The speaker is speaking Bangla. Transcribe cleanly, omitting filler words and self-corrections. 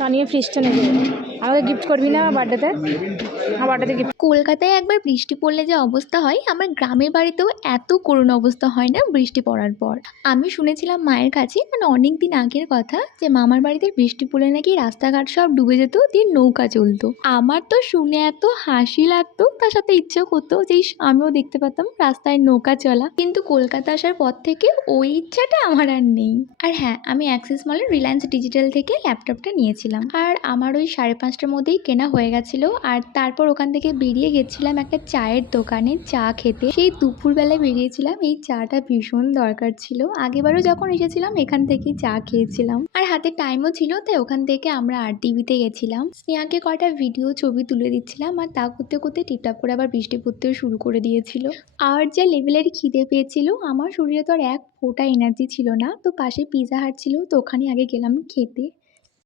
তানিয়ে ফ্রিজটা নেবে, আমাকে গিফট করবি না বার্থডেতে? আমার বার্থডেতে গিফট। কলকাতায় একবার বৃষ্টি পড়লে যে অবস্থা হয়, আমার গ্রামের বাড়িতেও এত করুণ অবস্থা হয় না বৃষ্টি পড়ার পর। আমি শুনেছিলাম মায়ের কাছে, মানে অনেক দিন আগের কথা, যে মামার বাড়িতে বৃষ্টি পড়লে নাকি রাস্তাঘাট সব ডুবে যেত, দিয়ে নৌকা চলতো। আমার তো শুনে এত হাসি লাগতো, তার সাথে ইচ্ছেও করতো যে ইস, আমিও দেখতে পেতাম রাস্তায় নৌকা চলা। কিন্তু কলকাতা আসার পর থেকে ওই ইচ্ছাটা আমার আর নেই। আর হ্যাঁ, আমি অ্যাক্সিস মলের রিলায়েন্স ডিজিটাল থেকে ল্যাপটপটা নিয়েছিলাম, আর আমার ওই 5:30টার মধ্যেই কেনা হয়ে গেছিলো। আর তারপর ওখান থেকে বেরিয়ে গেছিলাম একটা চায়ের দোকানে চা খেতে। সেই দুপুরবেলায় বেরিয়েছিলাম, এই চাটা ভীষণ দরকার ছিল। আগেবারও যখন এসেছিলাম এখান থেকেই চা খেয়েছিলাম, আর হাতে টাইমও ছিল, তাই ওখান থেকে আমরা RTVতে গেছিলাম। স্নেহাকে কয়টা ভিডিও ছবি তুলে দিচ্ছিলাম, আর তা করতে করতে টিপটাপ করে আবার বৃষ্টি পড়তেও শুরু করে দিয়েছিল। আর যা লেভেলের খিদে পেয়েছিল, আমার শরীরে তো আর এক ফোঁটা এনার্জি ছিল না। তো পাশে পিৎজা হাট ছিল, তো ওখানে আগে গেলাম খেতে।